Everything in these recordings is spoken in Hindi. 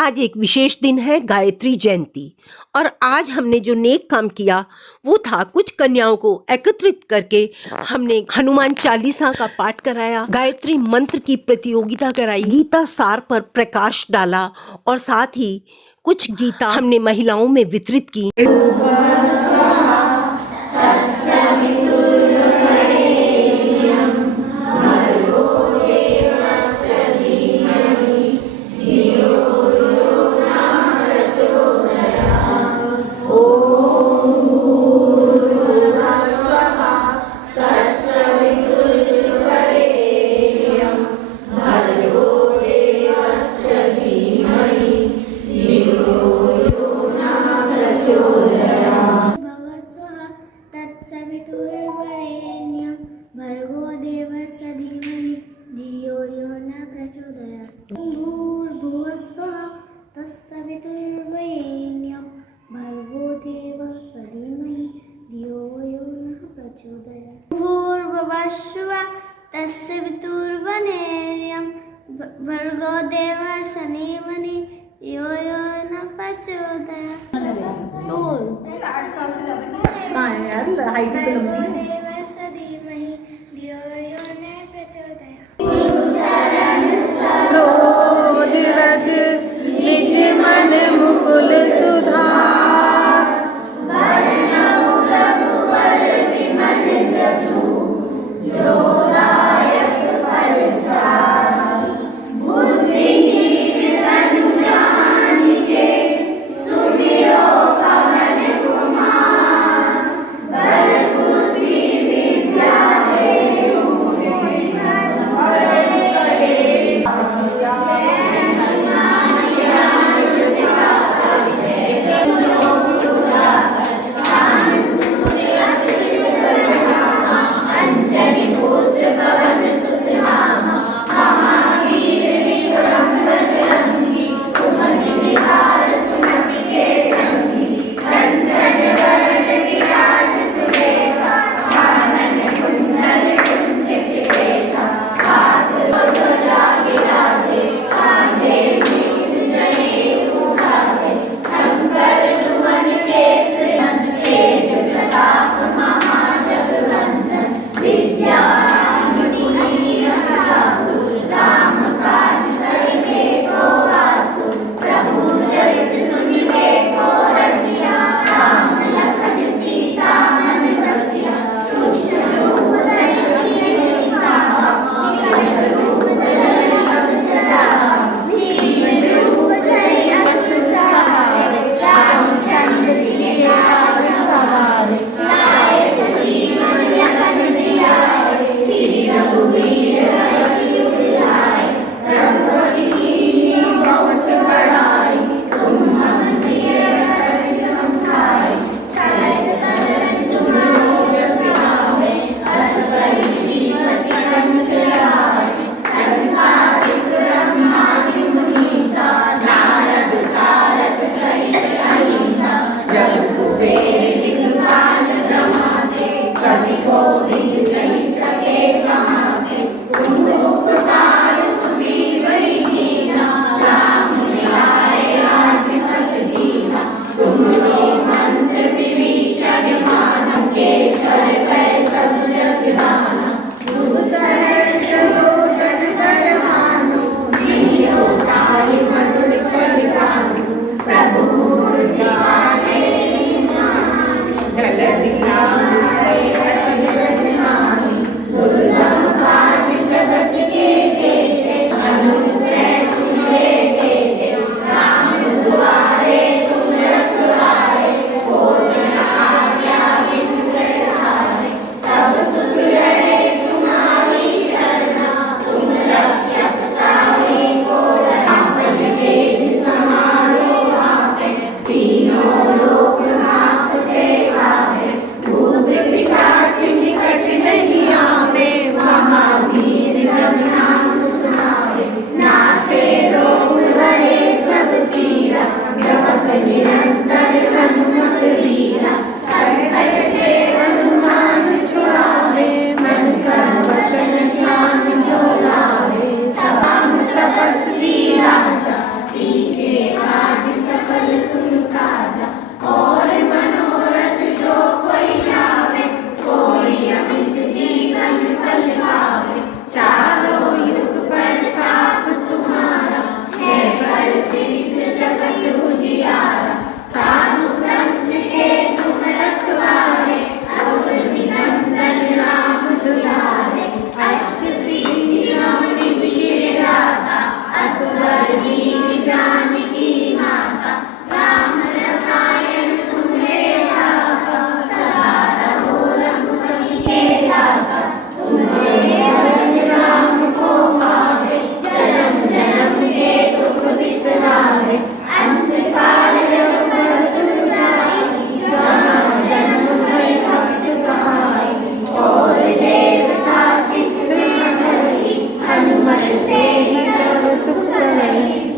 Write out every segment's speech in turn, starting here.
आज एक विशेष दिन है, गायत्री जयंती। और आज हमने जो नेक काम किया वो था कुछ कन्याओं को एकत्रित करके हमने हनुमान चालीसा का पाठ कराया, गायत्री मंत्र की प्रतियोगिता कराई, गीता सार पर प्रकाश डाला और साथ ही कुछ गीता हमने महिलाओं में वितरित की। तत्सवितुर्वरेण्यं भर्गो देवस्य धीमहि धियो यो न प्रचोदयात्। भूर्भुवः स्वः तत्सवितुर्वरेण्यं भर्गो देवस्य धीमहि धियो यो न प्रचोदयात्। भूर्भुवः स्वः तत्सवितुर्वरेण्यं भर्गो देवस्य धीमहि धियो यो न प्रचोदयात्। रोज रज निज मन मुकुल सुधार, वरनहुँ रघुवर विमल जसु, जो दायक फल चारि। बुद्धिहीन तनु जानिके, सुमिरो पवन कुमार, बल बुद्धि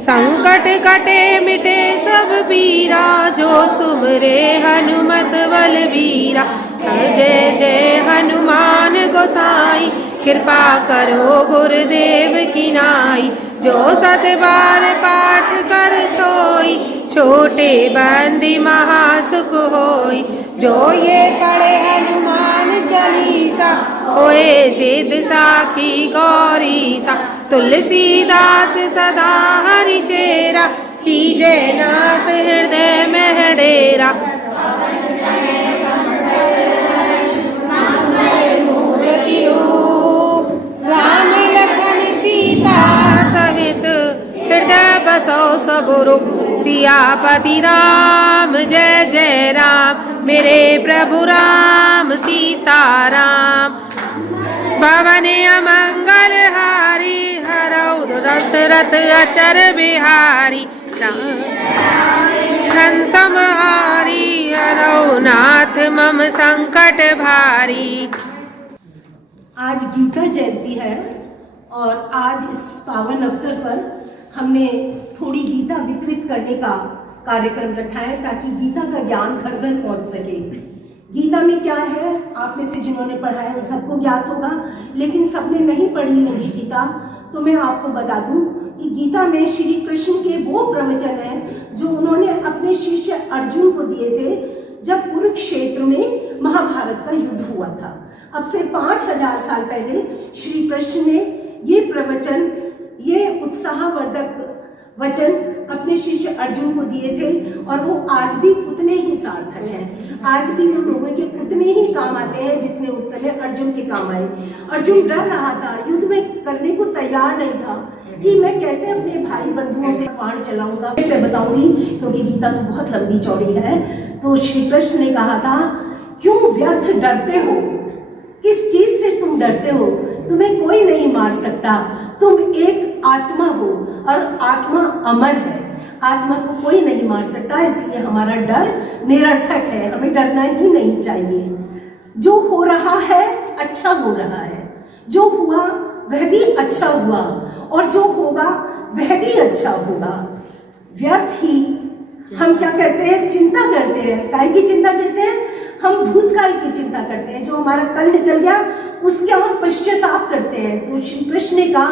संकट कटे मिटे सब पीरा, जो सुमरे हनुमत बलबीरा। जय जय हनुमान गोसाई, कृपा करो गुरुदेव की नाई। जो सत बार पाठ कर सोई, छोटे बंदी महासुख होई। जो ये पढ़े हनुमान चालीसा, होए सिद्ध साखी गौरीसा। तुलसीदास सदा हरि चेरा, कीजे नाथ हृदय में डेरा। राम लखन सीता सहित, हृदय बसो सबुरु। सियापति राम जय जय राम, मेरे प्रभु राम सीताराम। पवन अमंगल हारी, हरौ रथ रथ अचर बिहारी। धन समहारी, हरौ नाथ मम संकट भारी। आज गीता जयंती है और आज इस पावन अवसर पर हमने थोड़ी गीता वितरित करने का कार्यक्रम रखा है, ताकि गीता का ज्ञान घर घर पहुंच सके। गीता में क्या है, आप में से जिन्होंने पढ़ा है उन सबको ज्ञात होगा, लेकिन सबने नहीं पढ़ी होगी गीता, तो मैं आपको बता दूं कि गीता में श्री कृष्ण के वो प्रवचन हैं जो उन्होंने अपने शिष्य अर्जुन को दिए थे जब कुरुक्षेत्र में महाभारत का युद्ध हुआ था। अब से 5000 साल पहले श्री कृष्ण ने ये प्रवचन, ये उत्साहवर्धक वचन अपने शिष्य अर्जुन को दिए थे, और वो आज भी उतने ही सार्थक हैं। आज भी उन लोगों के उतने ही काम आते हैं जितने उस समय अर्जुन के काम आए। अर्जुन डर रहा था, युद्ध में करने को तैयार नहीं था कि मैं कैसे अपने भाई बंधुओं से बाण चलाऊंगा। मैं बताऊंगी क्योंकि गीता तो बहुत लंबी चौड़ी है। तो श्री कृष्ण ने कहा था, क्यों व्यर्थ डरते हो, किस चीज से तुम डरते हो, तुम्हें कोई नहीं मार सकता। तुम एक आत्मा हो और आत्मा अमर है, आत्मा को कोई नहीं मार सकता, इसलिए हमारा डर निरर्थक है, हमें डरना ही नहीं चाहिए। जो हो रहा है अच्छा हो रहा है, जो हुआ वह भी अच्छा हुआ, और जो होगा वह भी अच्छा होगा। व्यर्थ ही हम क्या करते हैं, चिंता करते हैं। काय की चिंता करते हैं? हम भूतकाल की चिंता करते हैं, जो हमारा कल निकल गया उसके हम पश्चाताप करते हैं। तो श्री कृष्ण ने कहा,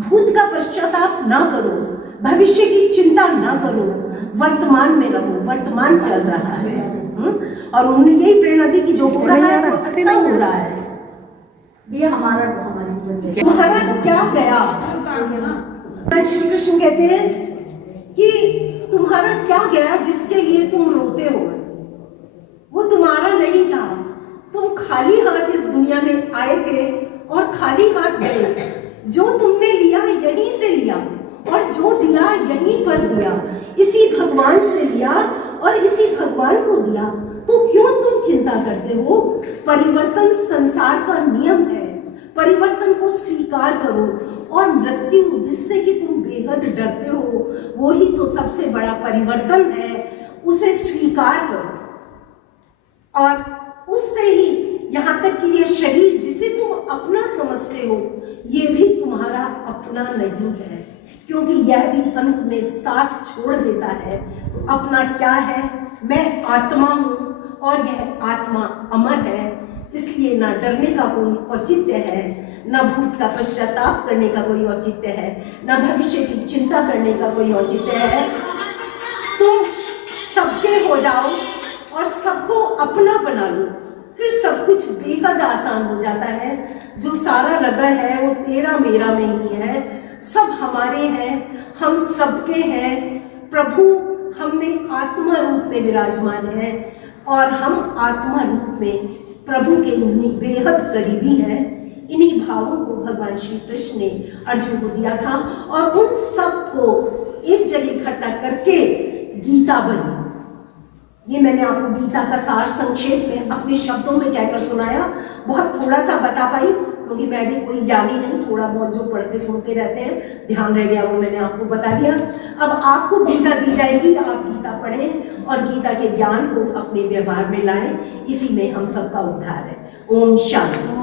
भूत का पश्चाताप ना करो, भविष्य की चिंता ना करो, वर्तमान में रहो, वर्तमान चल रहा है। और उन्होंने यही प्रेरणा दी कि जो हो रहा है वो अच्छा हो रहा है। ये हमारा तुम्हारा क्या गया, श्री कृष्ण कहते हैं कि तुम्हारा क्या गया जिसके लिए तुम रोते हो, वो तुम्हारा नहीं था। तुम खाली हाथ इस दुनिया में आए थे और खाली हाथ गए। जो तुमने लिया यहीं से लिया, और जो दिया यहीं पर दिया, इसी भगवान से लिया और इसी भगवान को दिया। तो क्यों तुम चिंता करते हो? परिवर्तन संसार का नियम है, परिवर्तन को स्वीकार करो। और मृत्यु जिससे कि तुम बेहद डरते हो, वो ही तो सबसे बड़ा परिवर्तन है, उसे स्वीकार करो। और उससे ही यहाँ तक कि ये शरीर जिसे तुम अपना समझते हो, ये भी तुम्हारा अपना नहीं है, क्योंकि यह भी अंत में साथ छोड़ देता है। तो अपना क्या है? मैं आत्मा हूँ और यह आत्मा अमर है, इसलिए ना डरने का कोई औचित्य है, न भूत का पश्चाताप करने का कोई औचित्य है, न भविष्य की चिंता करने का कोई औचित्य है। तुम सबके हो जाओ और सबको अपना बना लो, फिर सब कुछ बेहद आसान हो जाता है। जो सारा रगड़ है वो तेरा मेरा में ही है, सब हमारे हैं, हम सबके हैं, प्रभु हम में आत्मा रूप में विराजमान है और हम आत्मा रूप में प्रभु के बेहद करीबी हैं। इन्हीं भावों को भगवान श्री कृष्ण ने अर्जुन को दिया था और उन सब को एक जगह इकट्ठा करके गीता बनी। ये मैंने आपको गीता का सार संक्षेप में अपने शब्दों में कहकर सुनाया, बहुत थोड़ा सा बता पाई क्योंकि मैं भी कोई ज्ञानी नहीं, थोड़ा बहुत जो पढ़ते सुनते रहते हैं ध्यान रह गया वो मैंने आपको बता दिया। अब आपको गीता दी जाएगी, आप गीता पढ़ें और गीता के ज्ञान को अपने व्यवहार में लाएं, इसी में हम सबका उद्धार है। ओम शांति।